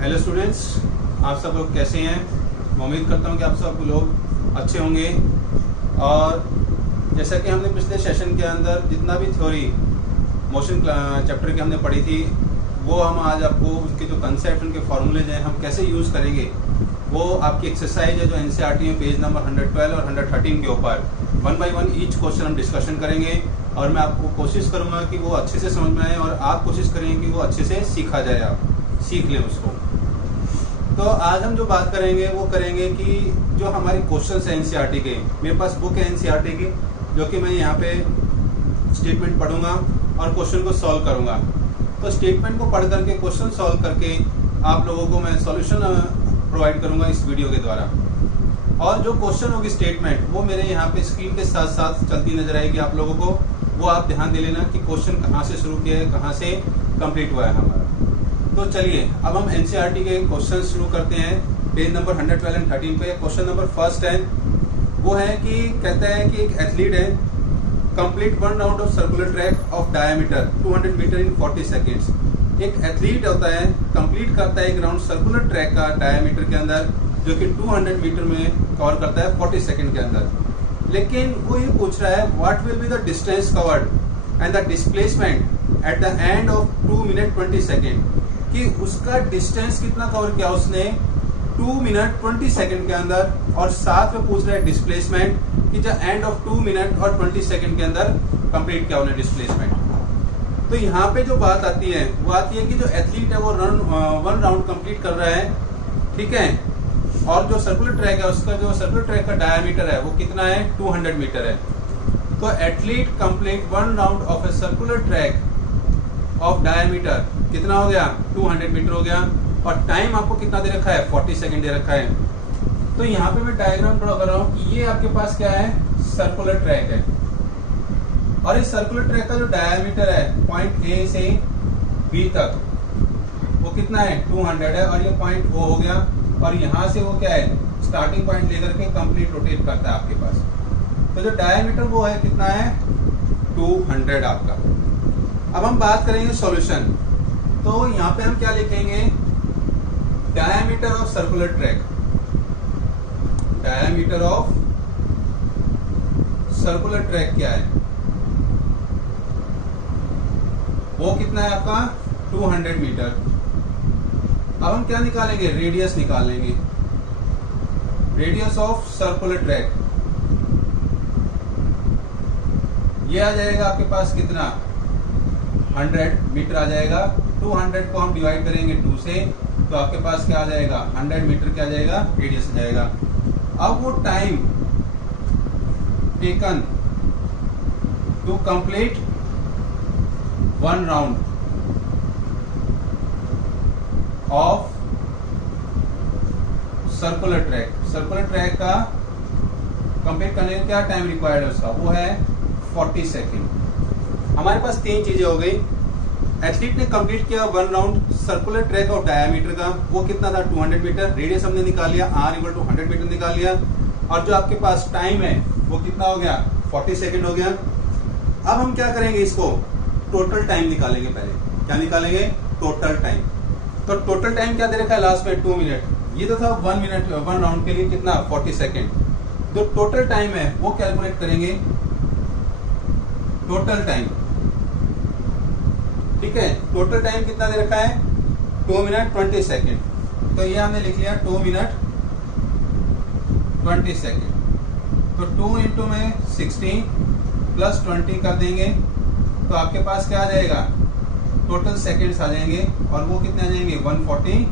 Hello students, आप सब लोग कैसे हैं। मैं उम्मीद करता हूं कि आप सब लोग अच्छे होंगे। और जैसा कि हमने पिछले सेशन के अंदर जितना भी थ्योरी मोशन चैप्टर की हमने पढ़ी थी, वो हम आज आपको उनके जो कंसेप्ट, उनके फार्मूलेज हैं, हम कैसे यूज़ करेंगे, वो आपकी एक्सरसाइज है जो एनसीईआरटी में पेज नंबर 112 और 113 के ऊपर 1 बाय 1 ईच क्वेश्चन हम डिस्कशन करेंगे। और मैं आपको कोशिश करूंगा कि वो अच्छे से समझ में आए और आप कोशिश करेंगे कि वो अच्छे से सीखा जाए, आप सीख लें उसको। तो आज हम जो बात करेंगे वो करेंगे कि जो हमारे क्वेश्चंस हैं एनसीईआरटी के, मेरे पास बुक है एनसीईआरटी की, जो कि मैं यहाँ पे स्टेटमेंट पढ़ूंगा और क्वेश्चन को सॉल्व करूंगा। तो स्टेटमेंट को पढ़ करके, क्वेश्चन सॉल्व करके आप लोगों को मैं सॉल्यूशन प्रोवाइड करूंगा इस वीडियो के द्वारा। और जो क्वेश्चन होगी स्टेटमेंट, वो मेरे यहाँ पे स्क्रीन के साथ साथ चलती नजर आएगी आप लोगों को। वो आप ध्यान दे लेना कि क्वेश्चन कहाँ से शुरू किया है, कहाँ से कंप्लीट हुआ है हमारा। तो चलिए अब हम एनसीईआरटी के क्वेश्चन शुरू करते हैं पेज नंबर 112 एंड 13 पे। क्वेश्चन नंबर फर्स्ट है, वो है कि कहता है कि एक एथलीट है, complete 1 round of circular track of diameter 200 metre in 40 seconds. एक एथलीट होता है, कंप्लीट करता है एक राउंड सर्कुलर ट्रैक का डायमीटर के अंदर, जो कि 200 मीटर में कवर करता है 40 सेकेंड के अंदर। लेकिन वो ये पूछ रहा है what will be the distance covered and the displacement at the end of 2 minute 20 second, कि उसका डिस्टेंस कितना कवर किया उसने 2 मिनट 20 सेकेंड के अंदर, और साथ में पूछ रहा है डिस्प्लेसमेंट कि जो एंड ऑफ 2 मिनट और 20 सेकेंड के अंदर कंप्लीट किया उन्हें डिस्प्लेसमेंट। तो यहाँ पे जो बात आती है वो आती है कि जो एथलीट है वो 1 राउंड कंप्लीट कर रहा है, ठीक है, और जो सर्कुलर ट्रैक है उसका, जो सर्कुलर ट्रैक का डायमीटर है वो कितना है 200 मीटर है। तो athlete complete 1 round of a circular track of diameter कितना हो गया 200 मीटर हो गया, और टाइम आपको कितना दे रखा है 40 सेकेंड दे रखा है। तो यहाँ पे मैं डायग्राम ड्रॉ कर रहा हूँ कि ये आपके पास क्या है, सर्कुलर ट्रैक है, और इस सर्कुलर ट्रैक का जो डायमीटर है पॉइंट ए से बी तक वो कितना है 200 है, और ये पॉइंट ओ हो गया, और यहाँ से वो क्या है स्टार्टिंग पॉइंट लेकर के कंप्लीट रोटेट करता है आपके पास। तो जो डायमीटर वो है कितना है 200 आपका। अब हम बात करेंगे सॉल्यूशन। तो यहाँ पे हम क्या लिखेंगे, diameter of circular track, diameter of circular track क्या है, वो कितना है आपका 200 मीटर। अब हम क्या निकालेंगे, रेडियस निकाल लेंगे, रेडियस ऑफ सर्कुलर ट्रैक। ये आ जाएगा आपके पास कितना 100 मीटर आ जाएगा। 200 को हम डिवाइड करेंगे 2 से, तो आपके पास क्या आ जाएगा 100 मीटर क्या आ जाएगा, रेडियस आ जाएगा। अब वो time taken to complete 1 round of circular track, circular track का कंप्लीट करने का क्या टाइम रिक्वायर्ड है उसका, वो है 40 सेकेंड। हमारे पास 3 चीजें हो गई। एथलीट ने कंप्लीट किया 1 round circular track of diameter का, वो कितना था 200 मीटर, रेडियस हमने निकाल लिया r = 100 मीटर निकाल लिया, और जो आपके पास टाइम है वो कितना हो गया 40 सेकेंड हो गया। अब हम क्या करेंगे, इसको टोटल टाइम निकालेंगे। पहले क्या निकालेंगे, टोटल टाइम। तो टोटल टाइम क्या दे रखा है लास्ट में 2 मिनट, ये तो था 1 मिनट 1 राउंड के लिए कितना 40 सेकेंड। जो टोटल टाइम है वो कैलकुलेट करेंगे, टोटल टाइम, ठीक है। टोटल टाइम कितना दे रखा है 2 मिनट 20 सेकेंड, तो ये हमने लिख लिया 2 मिनट 20 सेकेंड। तो 2 इंटू में 60 प्लस 20 कर देंगे, तो आपके पास क्या आ जाएगा, टोटल सेकेंड्स आ जाएंगे, और वो कितने आ जाएंगे 140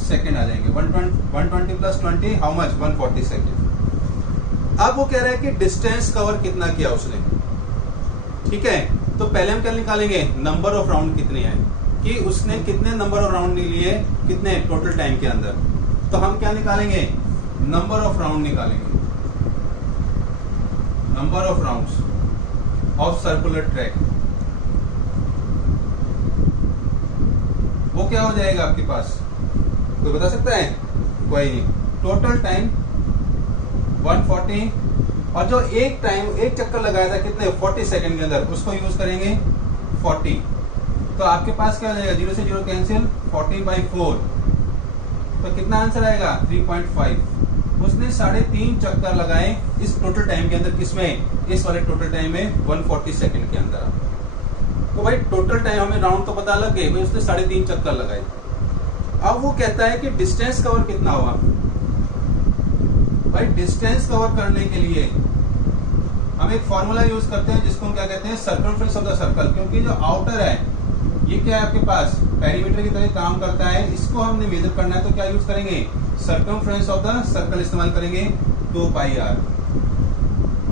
सेकेंड आ जाएंगे। 120 प्लस 20 हाउ मच 140 सेकेंड। अब वो कह रहा है कि डिस्टेंस कवर कितना किया उसने, ठीक है। तो पहले हम क्या निकालेंगे, नंबर ऑफ राउंड कितने हैं, कि उसने कितने नंबर ऑफ राउंड लिए कितने टोटल टाइम के अंदर। तो हम क्या निकालेंगे, नंबर ऑफ राउंड निकालेंगे, number of rounds of circular track. वो क्या हो जाएगा आपके पास, कोई बता सकता है, कोई नहीं। टोटल टाइम 140, और जो एक चक्कर लगाया था कितने 40 सेकंड के अंदर, उसको यूज करेंगे 40। तो आपके पास क्या हो जाएगा, 0 से 0 कैंसिल, 40/4 तो कितना आंसर आएगा 3.5। उसने 3.5 चक्कर लगाए इस टोटल टाइम के अंदर, किसमें, इस वाले टोटल टाइम में 140 सेकंड के अंदर। तो भाई टोटल टाइम हमें राउंड तो पता लग गए, भाई उसने 3.5 चक्कर लगाए। अब वो कहता है कि डिस्टेंस कवर कितना हुआ। भाई डिस्टेंस कवर करने के लिए हम एक फॉर्मूला यूज करते हैं जिसको हम क्या कहते हैं, सर्कमफ्रेंस ऑफ द सर्कल। क्योंकि जो आउटर है ये क्या है आपके पास, पेरीमीटर की तरह काम करता है, इसको हमने मेजर करना है तो क्या यूज करेंगे, सर्कमफ्रेंस ऑफ द सर्कल इस्तेमाल करेंगे 2πr।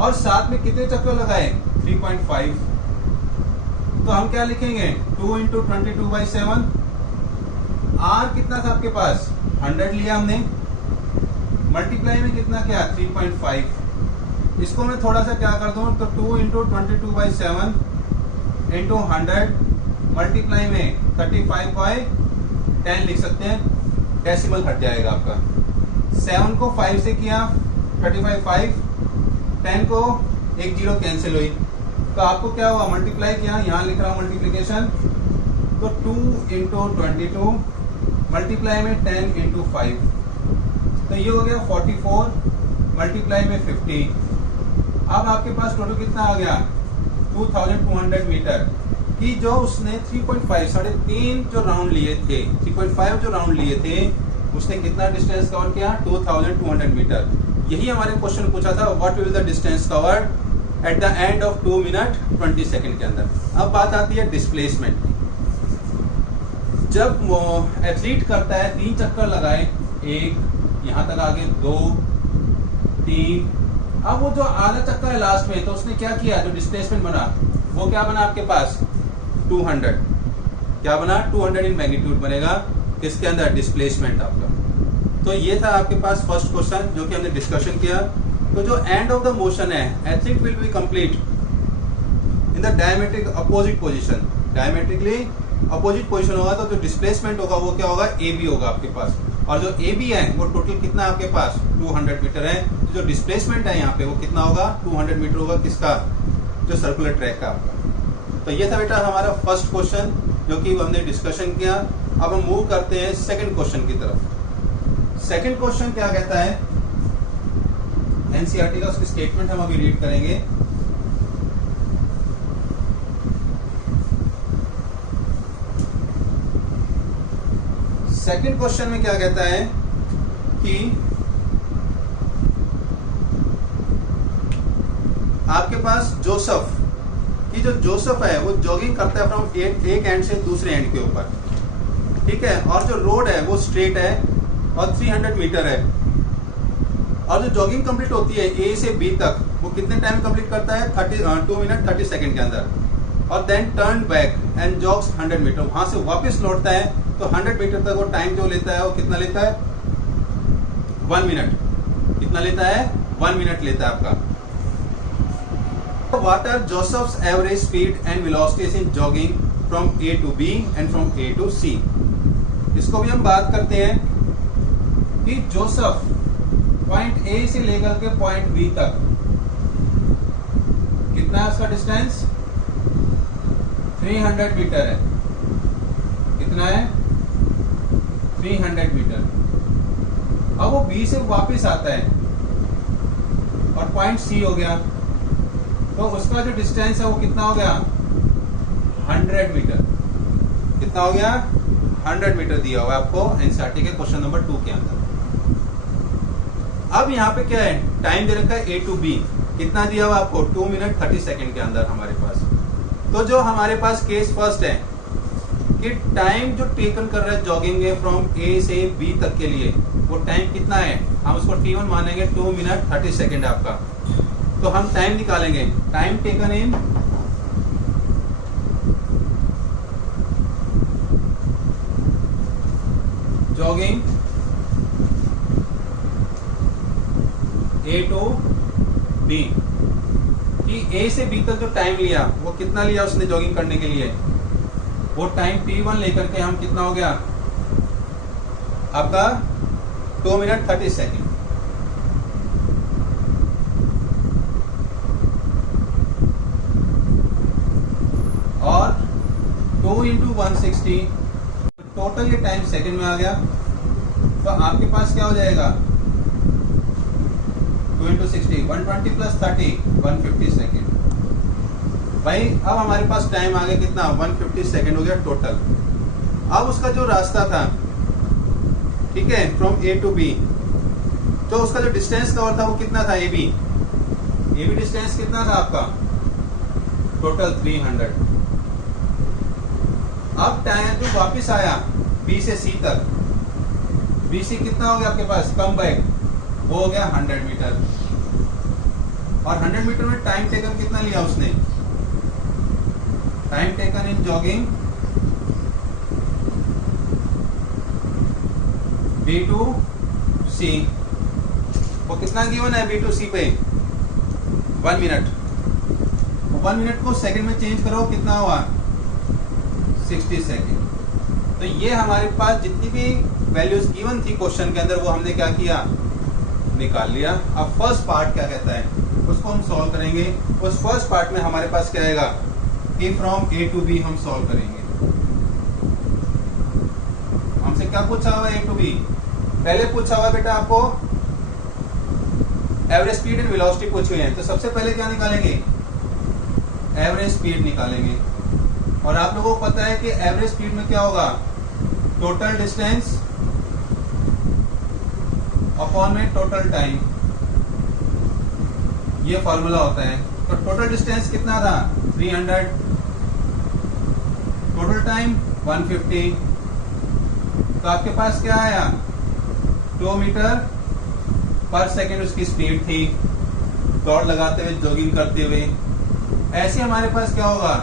और साथ में कितने चक्कर लगाए, 3.5। तो हम क्या लिखेंगे, 2 × 22/7। r कितना था आपके पास, 100 लिया हमने, मल्टीप्लाई में कितना क्या, 3.5। इसको मैं थोड़ा सा क्या कर दूं, तो 2 × 22/7 × 100 मल्टीप्लाई में 35/10 लिख सकते हैं, डेसिमल हट जाएगा आपका। 7 को 5 से किया 35 5, 10 को 1 0 कैंसिल हुई, तो आपको क्या हुआ, मल्टीप्लाई किया, यहाँ लिख रहा हूँ मल्टीप्लीकेशन, तो 2 × 22 मल्टीप्लाई में 10 × 5, तो ये हो गया 44 मल्टीप्लाई में 50। अब आपके पास टोटल कितना आ गया, 2200 मीटर की जो उसने 3.5 3.5 जो राउंड लिए थे, 3.5 जो राउंड लिए थे, उसने कितना डिस्टेंस कवर किया, 2200 मीटर। यही हमारे क्वेश्चन पूछा था, what will the distance covered at the end of 2 minute 20 second के अंदर। अब बात आती है डिस्प्लेसमेंट की। जब एथलीट करता है 3 चक्कर लगाए, 1 यहाँ तक आगे, 2 3, अब वो जो आधा चक्कर है लास्ट में, तो उसने क्या किया, जो डिस्प्लेसमेंट बना वो क्या बना आपके पास, 200। क्या बना, 200 इन मैग्नीट्यूड बनेगा किसके अंदर, डिस्प्लेसमेंट आपका। तो ये था आपके पास फर्स्ट क्वेश्चन जो कि हमने डिस्कशन किया। तो जो एंड ऑफ द मोशन है, athlete will be complete in the diametric opposite position. Diametrically opposite position होगा तो जो डिस्प्लेसमेंट होगा वो क्या होगा, ए बी होगा आपके पास। और जो ए बी है वो टोटल कितना आपके पास 200 मीटर है। तो जो डिस्प्लेसमेंट है यहाँ पे वो कितना होगा, 200 मीटर होगा, किसका, जो सर्कुलर ट्रैक का आपका। तो ये था बेटा हमारा फर्स्ट क्वेश्चन जो कि हमने डिस्कशन किया। अब हम मूव करते हैं सेकंड क्वेश्चन की तरफ। सेकंड क्वेश्चन क्या कहता है, एनसीईआरटी का उसकी स्टेटमेंट हम अभी रीड करेंगे। सेकंड क्वेश्चन में क्या कहता है कि आपके पास जोसेफ कि जो जोसेफ है वो जॉगिंग करता है फ्रॉम एक एंड से दूसरे एंड के ऊपर, ठीक है, और जो रोड है वो स्ट्रेट है और 300 मीटर है। और जो जॉगिंग कंप्लीट होती है ए से बी तक, वो कितने टाइम कंप्लीट करता है, 2 मिनट 30 सेकंड के अंदर। और then turn back and jogs 100 metre, वहां से वापस लौटता है तो 100 मीटर तक वो टाइम जो लेता है वो कितना लेता है, 1 मिनट। कितना लेता है, 1 मिनट लेता है आपका। What are Joseph's average speed and velocities in jogging from A to B and from A to C? इसको भी हम बात करते हैं कि जोसेफ पॉइंट A से लेकर के पॉइंट B तक कितना है उसका डिस्टेंस, 300 मीटर है। कितना है, 300 मीटर। अब वो B से वापस आता है और पॉइंट C हो गया, तो उसका जो डिस्टेंस है वो कितना हो गया, 100 मीटर। कितना हो गया, 100 मीटर दिया हुआ है आपको एनसीईआरटी के क्वेश्चन नंबर 2 के अंदर। अब यहाँ पे क्या है, टाइम दे रखा है ए टू बी, कितना दिया हुआ आपको, 2 मिनट 30 सेकंड के अंदर हमारे पास। तो जो हमारे पास केस फर्स्ट है कि टाइम जो टेकन कर रहा है जॉगिंग में फ्रॉम ए से बी तक के लिए, वो टाइम कितना है, हम उसको T1 मानेंगे, 2 मिनट 30 सेकंड आपका। तो हम टाइम निकालेंगे, time taken in jogging A to B, कि ए से बी तक जो टाइम लिया वो कितना लिया उसने जॉगिंग करने के लिए, वो टाइम T1 लेकर के हम कितना हो गया आपका 2 मिनट 30 सेकंड। और 2 × 160, टोटल ये टाइम सेकंड में आ गया। तो आपके पास क्या हो जाएगा 2 × 60 120 + 30 150 सेकेंड। भाई अब हमारे पास टाइम आ गया कितना 150 सेकेंड हो गया टोटल। अब उसका जो रास्ता था, ठीक है, फ्रॉम A to B, तो उसका जो डिस्टेंस कवर था वो कितना था AB डिस्टेंस कितना था आपका टोटल 300। अब टाइम जो वापस आया B से C तक, BC कितना हो गया आपके पास कम बैक, वो हो गया 100 मीटर। और 100 मीटर में टाइम टेकन कितना लिया उसने, time taken in jogging B to C, वो कितना गिवन है B to C पे 1 मिनट। 1 मिनट को सेकंड में चेंज करो कितना हुआ 60 सेकंड। तो ये हमारे पास जितनी भी वैल्यूज गिवन थी क्वेश्चन के अंदर वो हमने क्या किया निकाल लिया। अब फर्स्ट पार्ट क्या कहता है उसको हम सॉल्व करेंगे। उस फर्स्ट पार्ट में हमारे पास क्या आएगा कि फ्रॉम A to B हम सॉल्व करेंगे। हमसे क्या पूछा हुआ A to B, पहले पूछा हुआ बेटा आपको एवरेज स्पीड एंड वेलोसिटी पूछी हुई है। तो सबसे पहले क्या निकालेंगे एवरेज स्पीड निकालेंगे। और आप लोगों को पता है कि एवरेज स्पीड में क्या होगा टोटल डिस्टेंस अपॉन में टोटल टाइम, ये फॉर्मूला होता है। तो टोटल डिस्टेंस कितना था 300, टोटल टाइम 150, तो आपके पास क्या आया 2 मीटर पर सेकेंड उसकी स्पीड थी दौड़ लगाते हुए जॉगिंग करते हुए। ऐसे हमारे पास क्या होगा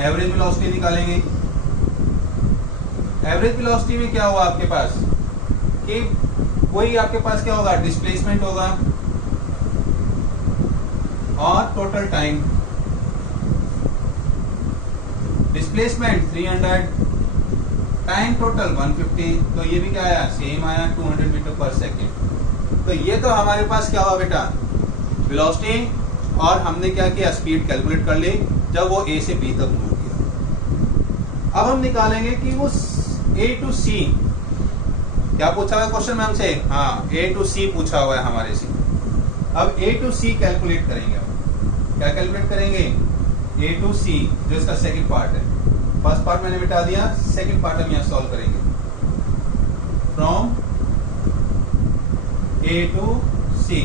एवरेज वेलोसिटी निकालेंगे। एवरेज वेलोसिटी में क्या होगा आपके पास कि कोई आपके पास क्या होगा डिस्प्लेसमेंट होगा और total time. Displacement 300, time total 150, तो ये भी क्या आया सेम आया 200 मीटर पर सेकेंड। तो ये तो हमारे पास क्या हुआ बेटा वेलोसिटी, और हमने क्या किया स्पीड कैलकुलेट कर ली जब वो A से B तक मूव किया। अब हम निकालेंगे कि वो A to C क्या पूछा हुआ है क्वेश्चन में हमसे, हाँ A to C पूछा हुआ है हमारे से। अब A to C कैलकुलेट करेंगे। क्या कैलकुलेट करेंगे A to C जो इसका सेकंड पार्ट है। फर्स्ट पार्ट मैंने मिटा दिया, सेकंड पार्ट हम यहाँ सॉल्व करेंगे। फ्रॉम A to C,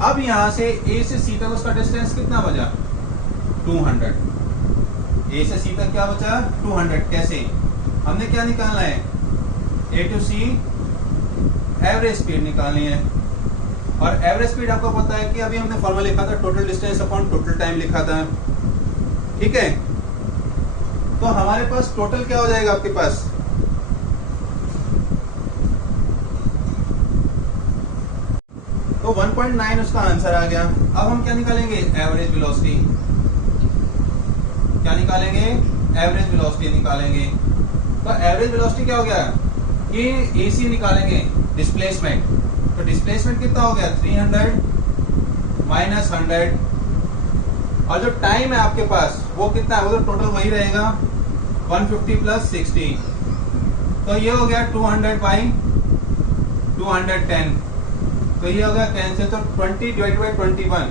अब यहां से A से C तक उसका डिस्टेंस कितना बचा 200। A से C तक क्या बचा 200। कैसे हमने क्या निकालना है A to C average speed निकालनी है। और एवरेज स्पीड आपको पता है कि अभी हमने फॉर्मूला लिखा था total distance upon total time लिखा था, ठीक है। तो हमारे पास टोटल क्या हो जाएगा आपके पास तो 1.9 उसका आंसर आ गया। अब हम क्या निकालेंगे एवरेज वेलोसिटी, क्या निकालेंगे एवरेज वेलोसिटी निकालेंगे। तो एवरेज वेलोसिटी क्या हो गया कि AC निकालेंगे डिस्प्लेसमेंट। तो डिस्प्लेसमेंट कितना हो गया 300 माइनस 100, और जो टाइम है आपके पास वो कितना है वो तो टोटल वही रहेगा 150 + 60, तो ये हो गया 200 बाई 210, तो ये हो गया कैंसिल। तो 20 डिवाइड बाई 21,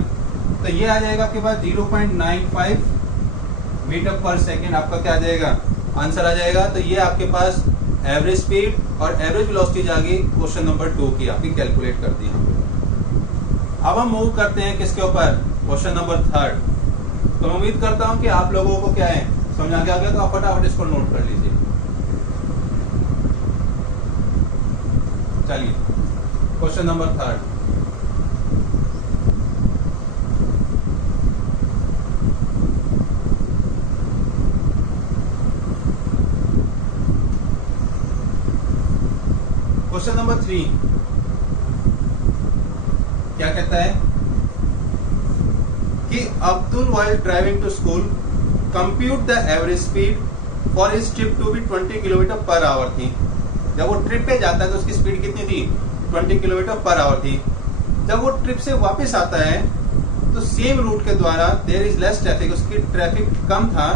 तो ये आ जाएगा आपके पास 0.95 मीटर पर सेकेंड आपका क्या आ जाएगा आंसर आ जाएगा। तो ये आपके पास एवरेज स्पीड और एवरेज वेलोसिटी जाएगी क्वेश्चन नंबर 2 की आपकी कैलकुलेट कर दी हमने। अब हम मूव करते हैं किसके ऊपर क्वेश्चन नंबर 3। तो मैं उम्मीद करता हूं कि आप लोगों को क्या है समझ आ गया, तो आप फटाफट इसको नोट कर लीजिए। चलिए क्वेश्चन नंबर 3। क्वेश्चन नंबर 3 क्या कहता है कि Abdul while driving to school compute the average speed for his trip to be 20 kilometre per hour थी। जब वो ट्रिप पे जाता है तो उसकी स्पीड कितनी थी 20 किलोमीटर पर आवर थी। जब वो ट्रिप से वापस आता है तो सेम रूट के द्वारा देयर इज लेस ट्रैफिक, उसकी ट्रैफिक कम था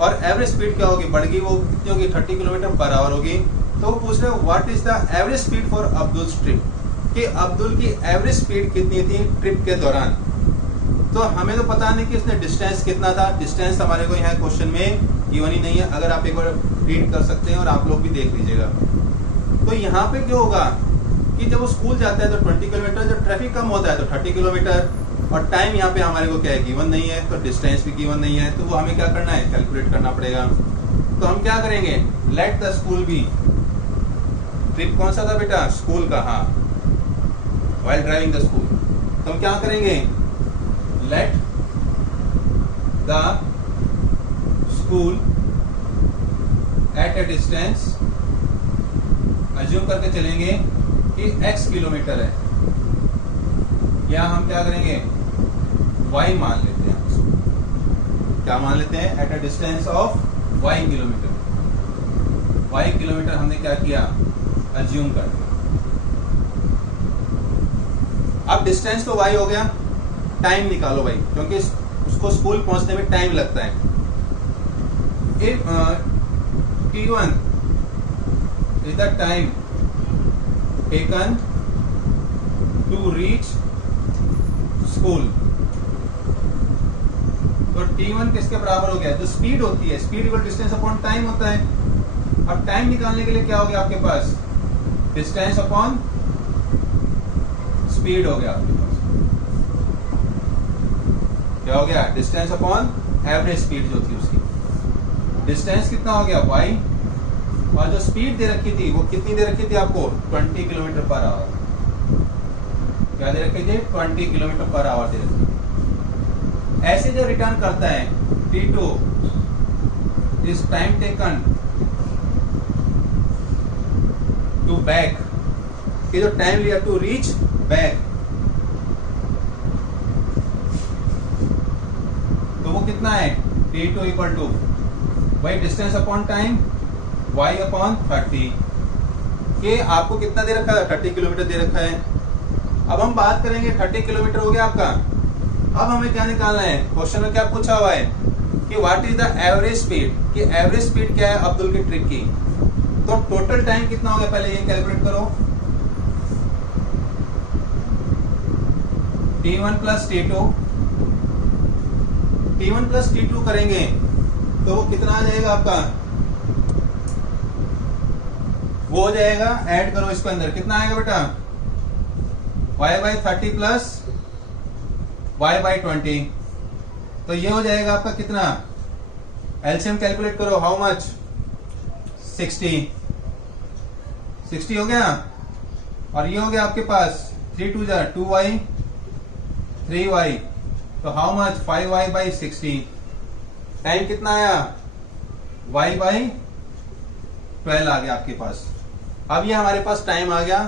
और एवरेज स्पीड क्या होगी, बढ़ गई, वो कितनी होगी, 30 किलोमीटर पर आवर होगी। तो पूछ रहे हो what is the average speed for Abdul trip, कि अब्दुल की एवरेज स्पीड कितनी थी ट्रिप के दौरान। तो हमें तो पता नहीं कि उसने डिस्टेंस कितना था, डिस्टेंस हमारे को यहाँ क्वेश्चन में गिवन ही नहीं है। अगर आप एक बार रीड कर सकते हैं और आप लोग भी देख लीजिएगा। तो यहाँ पे क्या होगा कि जब वो स्कूल जाता है तो 20 किलोमीटर, जब ट्रैफिक कम होता है तो 30 किलोमीटर, और टाइम यहाँ पे हमारे को क्या है, गिवन नहीं है, तो डिस्टेंस भी गिवन नहीं है। तो वो हमें क्या करना है, कैलकुलेट करना पड़ेगा। तो हम क्या करेंगे, let the school be, trip कौन सा था बेटा, स्कूल का, हाँ, व्हाइल ड्राइविंग द स्कूल। तो हम क्या करेंगे, let the school eight a distance, assume करके चलेंगे कि x किलोमीटर है, या हम क्या करेंगे, y मान लेते हैं उसको। क्या मान लेते हैं, at a distance of y kilometre. y kilometre हमने क्या किया, अज्यूम कर दिया। अब डिस्टेंस तो y हो गया, टाइम निकालो भाई, क्योंकि उसको स्कूल पहुंचने में टाइम लगता है। T1 is the time taken to reach school। तो T1 किसके बराबर हो गया, जो स्पीड होती है, speed equal distance upon time होता है। अब टाइम निकालने के लिए क्या हो गया आपके पास, डिस्टेंस अपॉन स्पीड हो गया आपके पास। क्या हो गया, डिस्टेंस अपॉन एवरेज स्पीड जो थी उसकी। डिस्टेंस कितना हो गया y, और जो स्पीड दे रखी थी वो कितनी दे रखी थी आपको, 20 किलोमीटर पर आवर। क्या दे रखी थी, 20 किलोमीटर पर आवर दे रखी थी। ऐसे जो रिटर्न करता है T2 is time taken to back, ये जो टाइम लिया टू रीच बैक, तो वो कितना है, T2 इक्वल टू वही distance upon time y upon 30, के आपको कितना दे रखा है, 30 किलोमीटर दे रखा है। अब हम बात करेंगे, 30 किलोमीटर हो गया आपका। अब हमें क्या निकालना है, क्वेश्चन में क्या पूछा हुआ है कि what is the average speed, कि एवरेज स्पीड क्या है अब्दुल की ट्रिप की। तो टोटल टाइम कितना हो गया, पहले ये कैलकुलेट करो, T1 plus T2, T1 plus T2 करेंगे तो वो कितना आ जाएगा आपका, वो हो जाएगा, ऐड करो इसके अंदर, कितना आएगा बेटा, y/30 प्लस y/20। तो ये हो जाएगा आपका कितना, एलसीएम कैलकुलेट करो, हाउ मच, 60 हो गया। और ये हो गया आपके पास 3 2 जा 2y 3y, तो हाउ मच, 5y/60। टाइम कितना आया, y/12 आ गया आपके पास। अब ये हमारे पास टाइम आ गया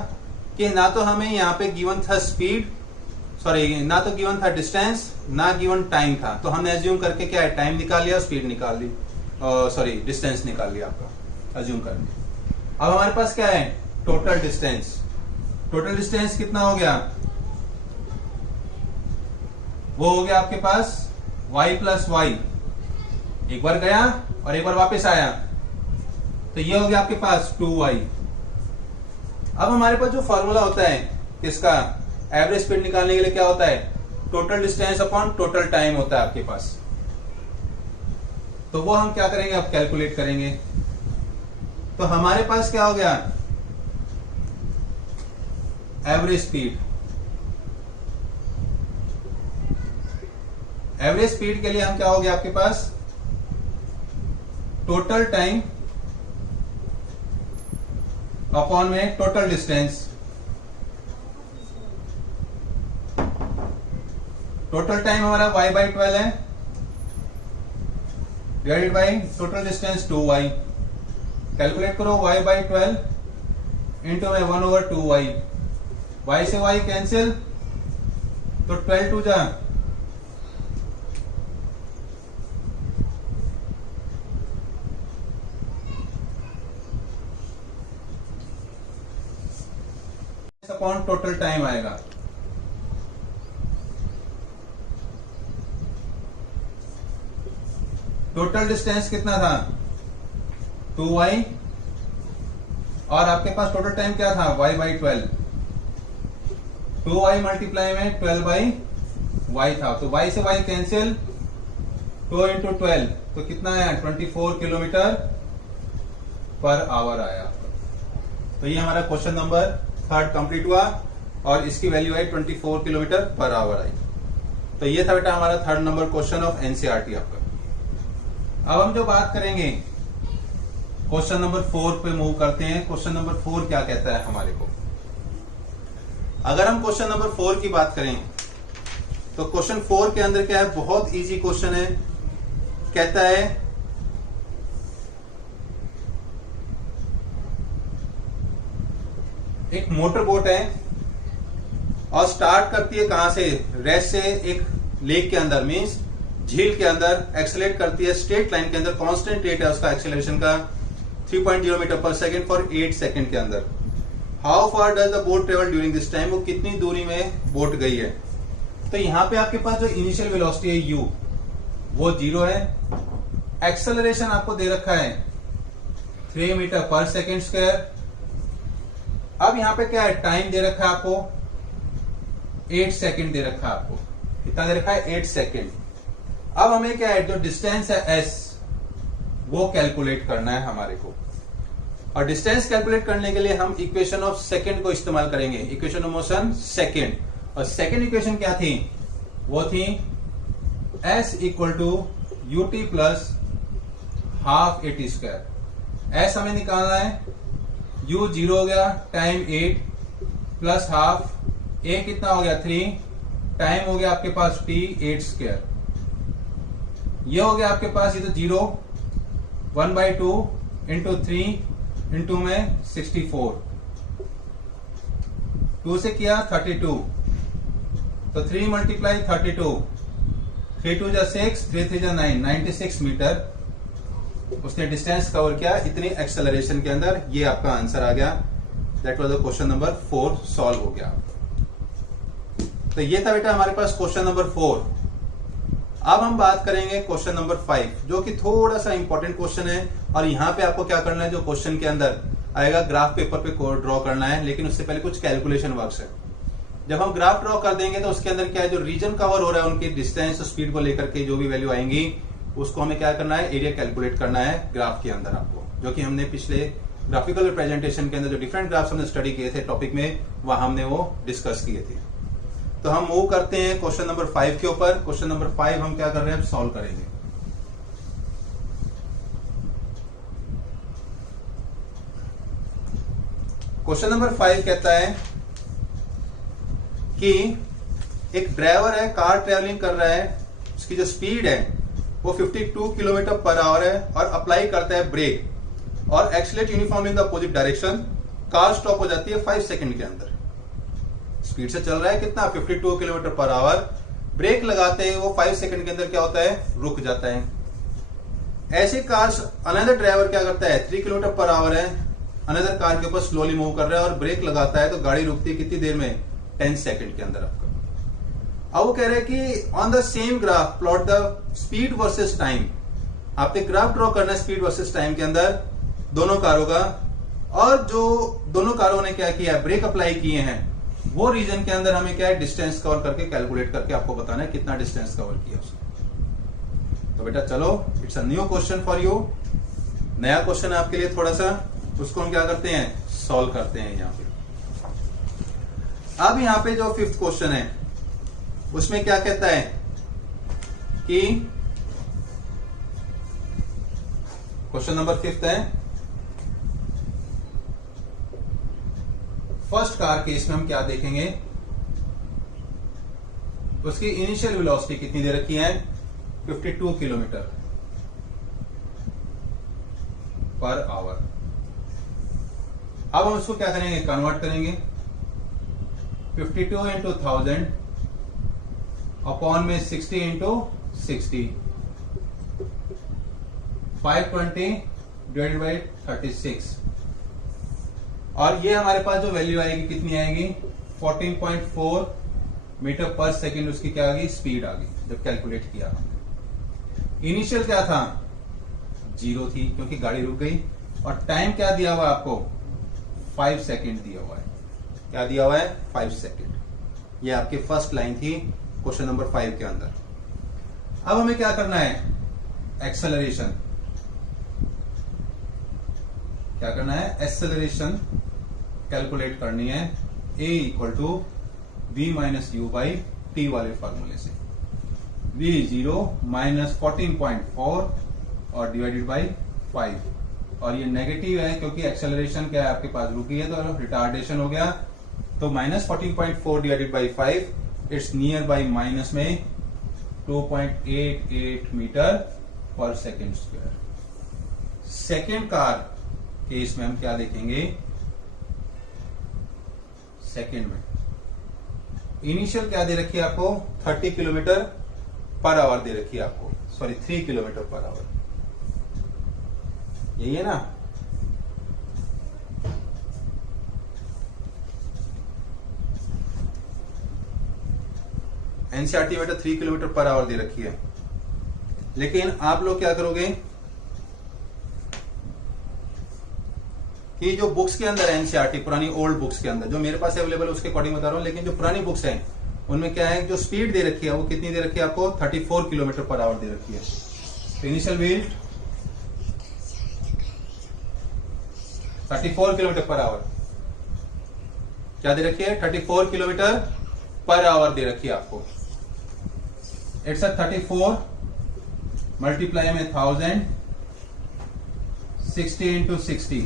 कि ना तो हमें यहाँ पे गिवन था स्पीड, सॉरी ना तो गिवन था डिस्टेंस, ना गिवन टाइम था। तो हमने एज्यूम करके क्या है, टाइम निकाल लिया, स्पीड निकाल ली, सॉरी डिस्टेंस निकाल लिया आपका एज्यूम करके। अब हमारे पास क्या है, टोटल डिस्टेंस। टोटल डिस्टेंस कितना हो गया, वो हो गया आपके पास y प्लस वाई, एक बार गया और एक बार वापस आया, तो ये हो गया आपके पास 2y। अब हमारे पास जो फॉर्मूला होता है किसका, एवरेज स्पीड निकालने के लिए क्या होता है, total distance upon total time होता है आपके पास। तो वो हम क्या करेंगे, अब कैलकुलेट करेंगे। तो हमारे पास क्या हो गया, एवरेज स्पीड। एवरेज स्पीड के लिए हम क्या हो गया आपके पास, टोटल टाइम अपॉन में टोटल डिस्टेंस। टोटल टाइम हमारा y/12 है, divided by total distance 2y। Calculate करो, y/12 इंटू में 1/2y, y से y कैंसिल, तो 12 2 जा अपॉन टोटल टाइम आएगा। टोटल डिस्टेंस कितना था 2y, और आपके पास टोटल टाइम क्या था y/12, 2y मल्टीप्लाई में 12/y था, तो y से y कैंसिल, 2 × 12 तो कितना आया 24 किलोमीटर पर आवर आया। तो ये हमारा क्वेश्चन नंबर 3 कंप्लीट हुआ और इसकी value I 24 kilometre per our आई। तो ये था बेटा हमारा 3rd number question of NCERT आपका। अब हम जो बात करेंगे क्वेश्चन नंबर 4 पे मूव करते हैं। क्वेश्चन नंबर 4 क्या कहता है हमारे को। अगर हम क्वेश्चन नंबर 4 की बात करें तो क्वेश्चन 4 के अंदर क्या है, बहुत इजी क्वेश्चन है। कहता है एक मोटर बोट है और स्टार्ट करती है कहां से, रेस्ट से, एक लेक के अंदर, मींस झील के अंदर, एक्सेलरेट करती है स्ट्रेट लाइन के अंदर, कांस्टेंट रेट है उसका एक्सेलरेशन का 3.0 मीटर पर सेकंड फॉर 8 सेकंड के अंदर। How far does the boat travel during this time, वो कितनी दूरी में बोट गई है। तो यहां पे आपके पास जो इनिशियल वेलोसिटी है u वो 0 है, एक्सेलरेशन आपको दे रखा है 3 मीटर पर सेकंड स्क्वायर। अब यहां पे क्या है, टाइम दे रखा है आपको 8 सेकंड दे रखा है, आपको कितना दे रखा है 8 सेकंड। अब हमें क्या है, जो डिस्टेंस है s वो कैलकुलेट करना है हमारे को, और डिस्टेंस कैलकुलेट करने के लिए हम इक्वेशन ऑफ सेकंड को इस्तेमाल करेंगे, इक्वेशन ऑफ मोशन सेकंड। और सेकंड इक्वेशन क्या थी, वो थी s equal to ut plus half at square. s हमें निकालना है, u 0 हो गया, टाइम 8 प्लस हाफ, a कितना हो गया 3, टाइम हो गया आपके पास t 8 स्क्वायर। ये हो गया आपके पास, ये तो 0, 1/2 इंटू 3 इंटू में 64, 2 से किया 32, तो 3 मल्टीप्लाई 32, 3 2 जा 6, 3 3 जा 9, 96 मीटर उसने डिस्टेंस कवर किया इतनी एक्सेलरेशन के अंदर। ये आपका आंसर आ गया, that was the question number 4 solve हो गया। तो ये था बेटा हमारे पास क्वेश्चन नंबर 4। अब हम बात करेंगे क्वेश्चन नंबर 5, जो कि थोड़ा सा इंपॉर्टेंट क्वेश्चन है, और यहां पे आपको क्या करना है, जो क्वेश्चन के अंदर आएगा ग्राफ पेपर पे ड्रॉ करना है, लेकिन उससे पहले कुछ कैलकुलेशन वर्क्स है। जब हम ग्राफ ड्रॉ कर देंगे तो उसके अंदर क्या है, जो रीजन कवर हो रहा है उनकी डिस्टेंस और स्पीड को लेकर के जो भी वैल्यू आएंगी उसको हमें क्या करना है, एरिया कैलकुलेट करना है ग्राफ के अंदर आपको, जो कि हमने पिछले ग्राफिकल रिप्रेजेंटेशन के अंदर जो डिफरेंट ग्राफ्स हमने स्टडी किए थे टॉपिक में, वहां हमने वो डिस्कस किए थे। तो हम मूव करते हैं क्वेश्चन नंबर 5 के ऊपर। क्वेश्चन नंबर 5 हम क्या कर रहे हैं, सॉल्व करेंगे। क्वेश्चन नंबर 5 कहता है कि एक ड्राइवर है, कार ट्रेवलिंग कर रहा है, उसकी जो स्पीड है वो 52 किलोमीटर पर आवर है, और अप्लाई करता है ब्रेक और accelerate uniform in the opposite direction. Car stop हो जाती है 5 सेकंड के अंदर। स्पीड से चल रहा है कितना, 52 किलोमीटर पर आवर, ब्रेक लगाते हैं वो 5 सेकंड के अंदर क्या होता है, रुक जाता है। ऐसे कार अनदर ड्राइवर क्या करता है, 3 किलोमीटर पर आवर है, अनदर कार के ऊपर स्लोली मूव कर रहा है और ब्रेक लगाता है, तो गाड़ी रुकती है कितनी देर में, 10 सेकंड के अंदर आपका। अब वो कह रहे हैं कि on the same graph plot the speed versus time. आपने ग्राफ ड्रॉ करना है स्पीड वर्सेस टाइम के अंदर दोनों कारों का, और जो दोनों कारों ने क्या किया है, ब्रेक अप्लाई किए हैं, वो रीजन के अंदर हमें क्या है, डिस्टेंस कवर करके कैलकुलेट करके आपको बताना है कितना डिस्टेंस कवर किया उसने। तो बेटा चलो, it's a new question for you, नया क्वेश्चन है आपके लिए थोड़ा सा, उसको हम क्या करते हैं, सॉल्व करते हैं यहाँ पे। अब यहाँ पे जो 5th क्वेश्चन है उसमें क्या कहता है कि क्वेश्चन नंबर 5 है, फर्स्ट कार केस में हम क्या देखेंगे, उसकी इनिशियल वेलोसिटी कितनी दे रखी है, 52 किलोमीटर पर आवर। अब हम उसको क्या करेंगे, कन्वर्ट करेंगे, 52 इंटू 1000 अपॉन में 60 इंटू 60, 520 डिवाइडेड बाई 36, और ये हमारे पास जो वैल्यू आएगी कितनी आएगी, 14.4 मीटर पर सेकेंड उसकी क्या आ गई, स्पीड आ गई जब कैलकुलेट किया। इनिशियल क्या था, 0 थी क्योंकि गाड़ी रुक गई। और टाइम क्या दिया हुआ है आपको, 5 सेकेंड दिया हुआ है। क्या दिया हुआ है, 5 सेकेंड। ये आपकी फर्स्ट लाइन थी क्वेश्चन नंबर 5 के अंदर। अब हमें क्या करना है, एक्सेलरेशन। क्या करना है, एक्सेलरेशन कैलकुलेट करनी है। a equal to v minus u by t वाले फॉर्मूले से। v 0 माइनस 14.4 और डिवाइडेड बाई 5। और ये नेगेटिव है क्योंकि एक्सेलरेशन क्या है आपके पास, रुकी है तो रिटार्डेशन हो गया। तो minus 14.4 divided by 5, it's near by minus में 2.88 मीटर पर second square. Second car case में हम क्या देखेंगे, सेकेंड में इनिशियल क्या दे रखी है आपको, 30 किलोमीटर पर आवर दे रखी है आपको, सॉरी 3 किलोमीटर पर आवर, यही है ना। एनसीईआरटी में 3 किलोमीटर पर आवर दे रखी है। लेकिन आप लोग क्या करोगे कि जो बुक्स के अंदर एनसीईआरटी पुरानी ओल्ड बुक्स के अंदर, जो मेरे पास अवेलेबल उसके अकॉर्डिंग बता रहा हूं, लेकिन जो पुरानी बुक्स हैं उनमें क्या है, जो स्पीड दे रखी है वो कितनी दे रखी है आपको, 34 किलोमीटर पर आवर दे रखी है। तो initial wheel 34 kilometre per our क्या दे रखी है, 34 किलोमीटर पर आवर दे रखी है आपको। इट्स 34 मल्टीप्लाई में 1000, 60 इंटू 60,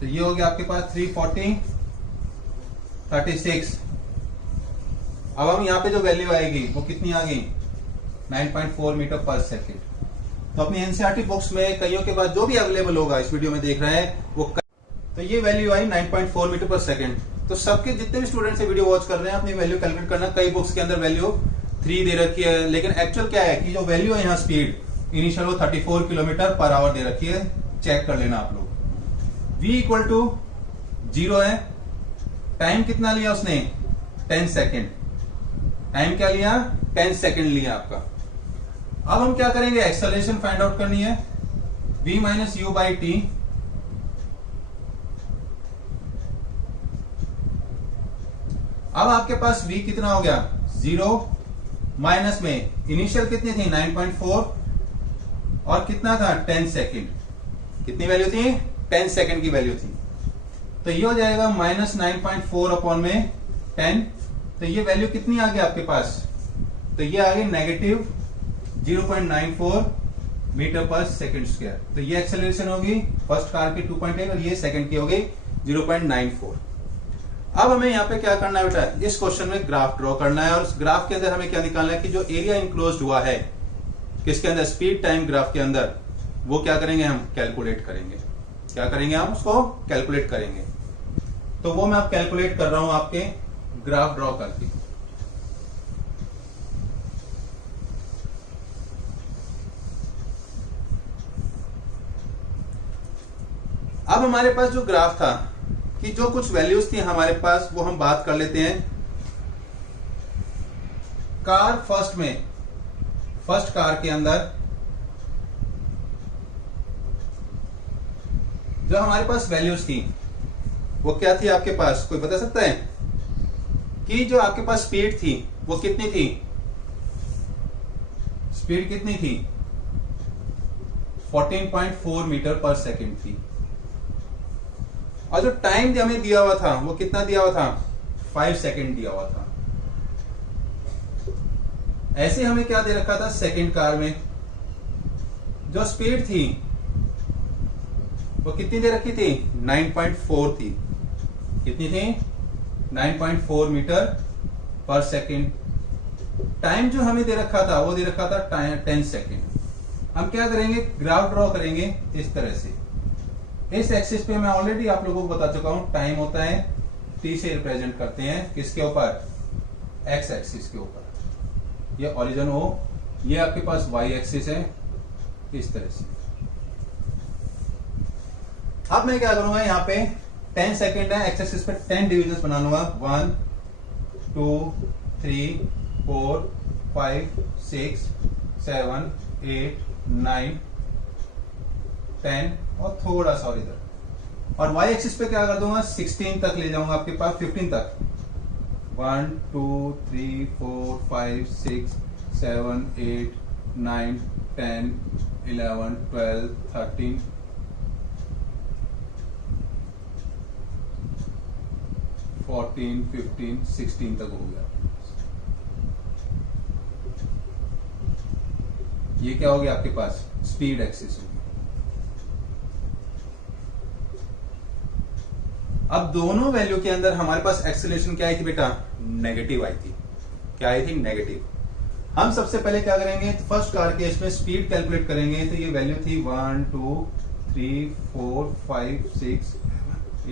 तो ये हो गया आपके पास 340, 36। अब हम यहां पे जो वैल्यू आएगी वो कितनी आ गई, 9.4 मीटर पर सेकेंड। तो अपनी एनसीईआरटी बुक्स में कईयों के पास जो भी अवेलेबल होगा इस वीडियो में देख रहे हैं वो, तो ये वैल्यू आई 9.4 मीटर पर सेकेंड। तो सबके जितने भी स्टूडेंट्स वीडियो वॉच कर रहे हैं अपनी वैल्यू कैलकुलेट करना। कई बुक्स के अंदर वैल्यू 3 दे रखी है, लेकिन एक्चुअल क्या है कि जो वैल्यू है यहाँ स्पीड इनिशियल वो 34 किलोमीटर पर आवर दे रखी है। चेक कर लेना आप लोग। v इक्वल टू 0 है। टाइम कितना लिया उसने, 10 सेकेंड। टाइम क्या लिया, 10 सेकेंड लिया आपका। अब हम क्या करेंगे, एक्सेलरेशन फाइंड आउट करनी है। v minus u by T, अब आपके पास v कितना हो गया, 0 माइनस में इनिशियल कितनी थी 9.4 और कितना था 10 सेकेंड। कितनी वैल्यू थी, 10 सेकेंड की वैल्यू थी। तो ये हो जाएगा माइनस 9.4 अपॉन में 10। तो ये वैल्यू कितनी आ गई आपके पास, तो ये आ गई नेगेटिव 0.94 मीटर पर सेकेंड स्क्वायर। तो ये एक्सेलरेशन होगी फर्स्ट कार की 2.8 और ये सेकेंड की हो गई 0.94। अब हमें यहाँ पे क्या करना है बेटा, इस क्वेश्चन में ग्राफ ड्रॉ करना है और उस ग्राफ के अंदर हमें क्या निकालना है कि जो एरिया इनक्लोज्ड हुआ है किसके अंदर, स्पीड टाइम ग्राफ के अंदर, वो क्या करेंगे हम कैलकुलेट करेंगे। क्या करेंगे हम उसको कैलकुलेट करेंगे। तो वो मैं अब कैलकुलेट कर रहा हूं आपके ग्राफ ड्रॉ करके। अब हमारे पास जो ग्राफ था कि जो कुछ वैल्यूज थी हमारे पास वो हम बात कर लेते हैं। कार फर्स्ट में, फर्स्ट कार के अंदर जो हमारे पास वैल्यूज थी वो क्या थी आपके पास, कोई बता सकता है कि जो आपके पास स्पीड थी वो कितनी थी, स्पीड कितनी थी 14.4 मीटर पर सेकेंड थी। और जो टाइम जो हमें दिया हुआ था वो कितना दिया हुआ था, 5 सेकेंड दिया हुआ था। ऐसे हमें क्या दे रखा था, सेकेंड कार में जो स्पीड थी वो कितनी दे रखी थी, 9.4 थी। कितनी थी, 9.4 मीटर पर सेकेंड। टाइम जो हमें दे रखा था वो दे रखा था 10 सेकेंड। हम क्या करेंगे, ग्राफ ड्रॉ करेंगे इस तरह से। इस एक्सिस पे मैं ऑलरेडी आप लोगों को बता चुका हूं, टाइम होता है t से रिप्रेजेंट करते हैं किसके ऊपर, x एक्सिस के ऊपर। ये ओरिजिन हो, ये आपके पास y एक्सिस है इस तरह से। अब मैं क्या करूंगा, यहाँ पे 10 सेकेंड है, एक्स एक्सिस पे 10 डिविजन बना लूंगा। 1 2 3 4 5 6 7 8, 9, 10 और थोड़ा सा और इधर, और y एक्सिस पे क्या कर दूंगा 16 तक ले जाऊंगा आपके पास, 15 तक। 1 2 3 4 5 6 7 8 9 10 11 12 13 14 15 16 तक हो गया। ये क्या हो गया आपके पास स्पीड एक्सिस। अब दोनों वैल्यू के अंदर हमारे पास एक्सेलरेशन क्या आई थी बेटा, नेगेटिव आई थी। क्या आई थी, नेगेटिव। हम सबसे पहले क्या करेंगे, फर्स्ट कार केस में स्पीड कैलकुलेट करेंगे। तो ये वैल्यू थी 1 2 3 4 5 6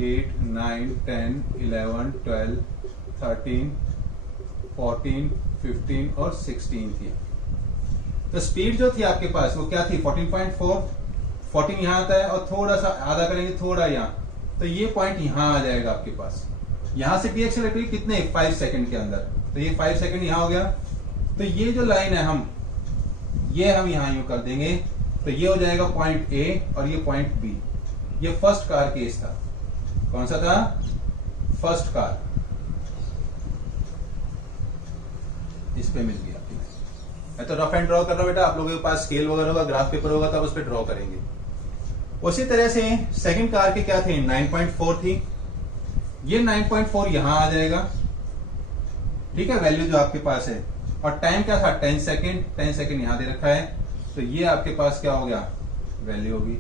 8 9 10 11 12 13 14 15 और 16 थी। तो स्पीड जो थी आपके पास वो क्या थी 14.4, 14 यहां आता है और थोड़ा सा आधा करेंगे, थोड़ा यहां, तो ये पॉइंट यहां आ जाएगा आपके पास। यहां से डीएक्सेलरेट हुई कितने 5 सेकंड के अंदर, तो ये 5 सेकंड यहां हो गया। तो ये जो लाइन है हम यहां यूं कर देंगे, तो ये हो जाएगा पॉइंट ए और ये पॉइंट बी। ये फर्स्ट कार केस था। कौन सा था, फर्स्ट कार। इस पे मिल गया। मैं तो रफ एंड ड्रॉ कर रहा हूं बेटा, आप लोगों के पास स्केल वगैरह होगा, ग्राफ पेपर होगा, तब उस पर ड्रॉ करेंगे। उसी तरह से सेकंड कार के क्या थे 9.4 थी, ये 9.4 यहां आ जाएगा, ठीक है, वैल्यू जो आपके पास है। और टाइम क्या था 10 सेकेंड, 10 सेकेंड यहां दे रखा है, तो ये आपके पास क्या हो गया वैल्यू होगी।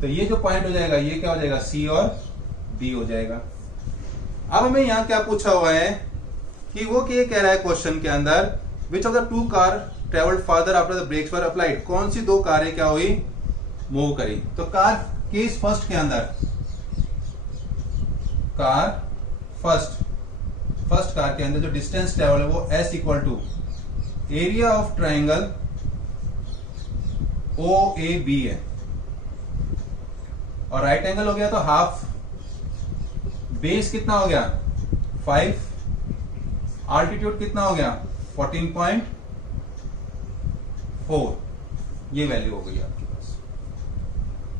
तो ये जो पॉइंट हो जाएगा ये क्या हो जाएगा सी और डी हो जाएगा। अब हमें यहां क्या पूछा हुआ है कि वो क्या कह रहा है क्वेश्चन के अंदर, which of the two car travelled further after the brakes were applied. कौन सी दो कारें क्या हुई, मूव करी। तो कार केस फर्स्ट के अंदर, कार फर्स्ट कार के अंदर जो डिस्टेंस ट्रेवल है वो S equal to area of triangle O A B है, और राइट एंगल हो गया तो हाफ, बेस कितना हो गया 5, आल्टीट्यूड कितना हो गया 14.4, ये वैल्यू हो गई आपके पास।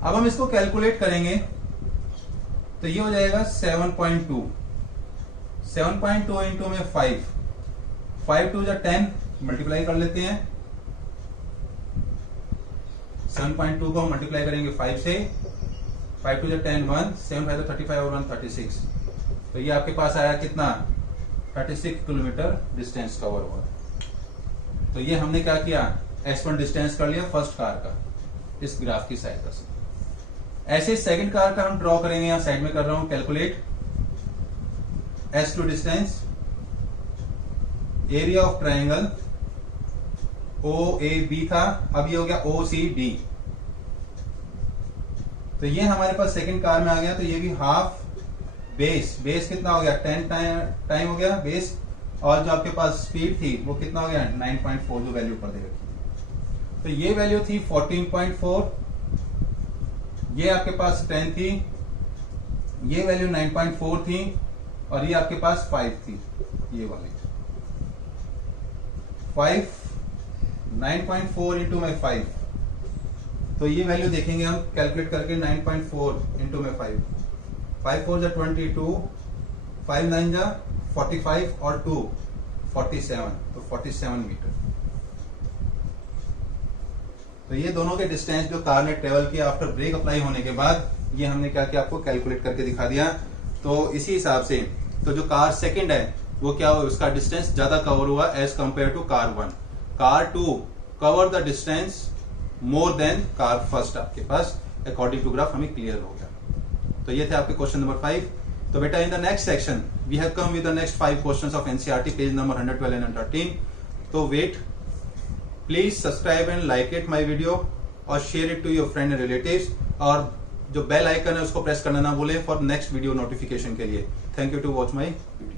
अब हम इसको कैलकुलेट करेंगे तो ये हो जाएगा 7.2 इंटू में 5 2 जा 10 मल्टीप्लाई कर लेते हैं। 7.2 को हम मल्टीप्लाई करेंगे 5 से, 5 2 जा 10 1, 7 5 तो 35 और 1 36, तो ये आपके पास आया कितना 36 किलोमीटर डिस्टेंस कवर हुआ। तो ये हमने क्या किया S1 डिस्टेंस कर लिया फर्स्ट कार का इस ग्राफ की सहायता से। ऐसे सेकंड कार का हम ड्रॉ करेंगे, यहां साइड में कर रहा हूं calculate. S2 distance, area of triangle OAB था, अब ये हो गया OCD। तो ये हमारे पास सेकंड कार में आ गया, तो ये भी हाफ, बेस कितना हो गया 10 टाइम हो गया बेस, और जो आपके पास स्पीड थी वो कितना हो गया 9.4 जो वैल्यू पर दे रखी। तो ये वैल्यू थी 14.4, ये आपके पास 10 थी, ये वैल्यू 9.4 थी, और ये आपके पास 5 थी, ये वाली 5 9.4 इंटू में 5, तो ये वैल्यू देखेंगे हम कैलकुलेट करके 9.4 इंटू में 5 4 जा 22, 5 9 जा 45 और 2 47, तो 47 मीटर। तो ये दोनों के डिस्टेंस जो कार ने ट्रेवल किया आफ्टर ब्रेक अप्लाई होने के बाद, ये हमने क्या किया आपको कैलकुलेट करके दिखा दिया। तो इसी हिसाब से तो जो कार सेकंड है वो क्या हुआ, उसका डिस्टेंस ज्यादा कवर हुआ as compare to car 1। Car 2 cover the distance more than car first आपके पास, अकॉर्डिंग टू ग्राफ हमें क्लियर हो गया। तो ये थे आपके क्वेश्चन नंबर 5। तो बेटा in the next section we have come with the next 5 questions of NCERT page number 112 and 113। तो wait, please subscribe and like it my video और share it to your friend and relatives, और जो bell icon है उसको press करना ना भूलें for next video notification के लिए। Thank you to watch my video.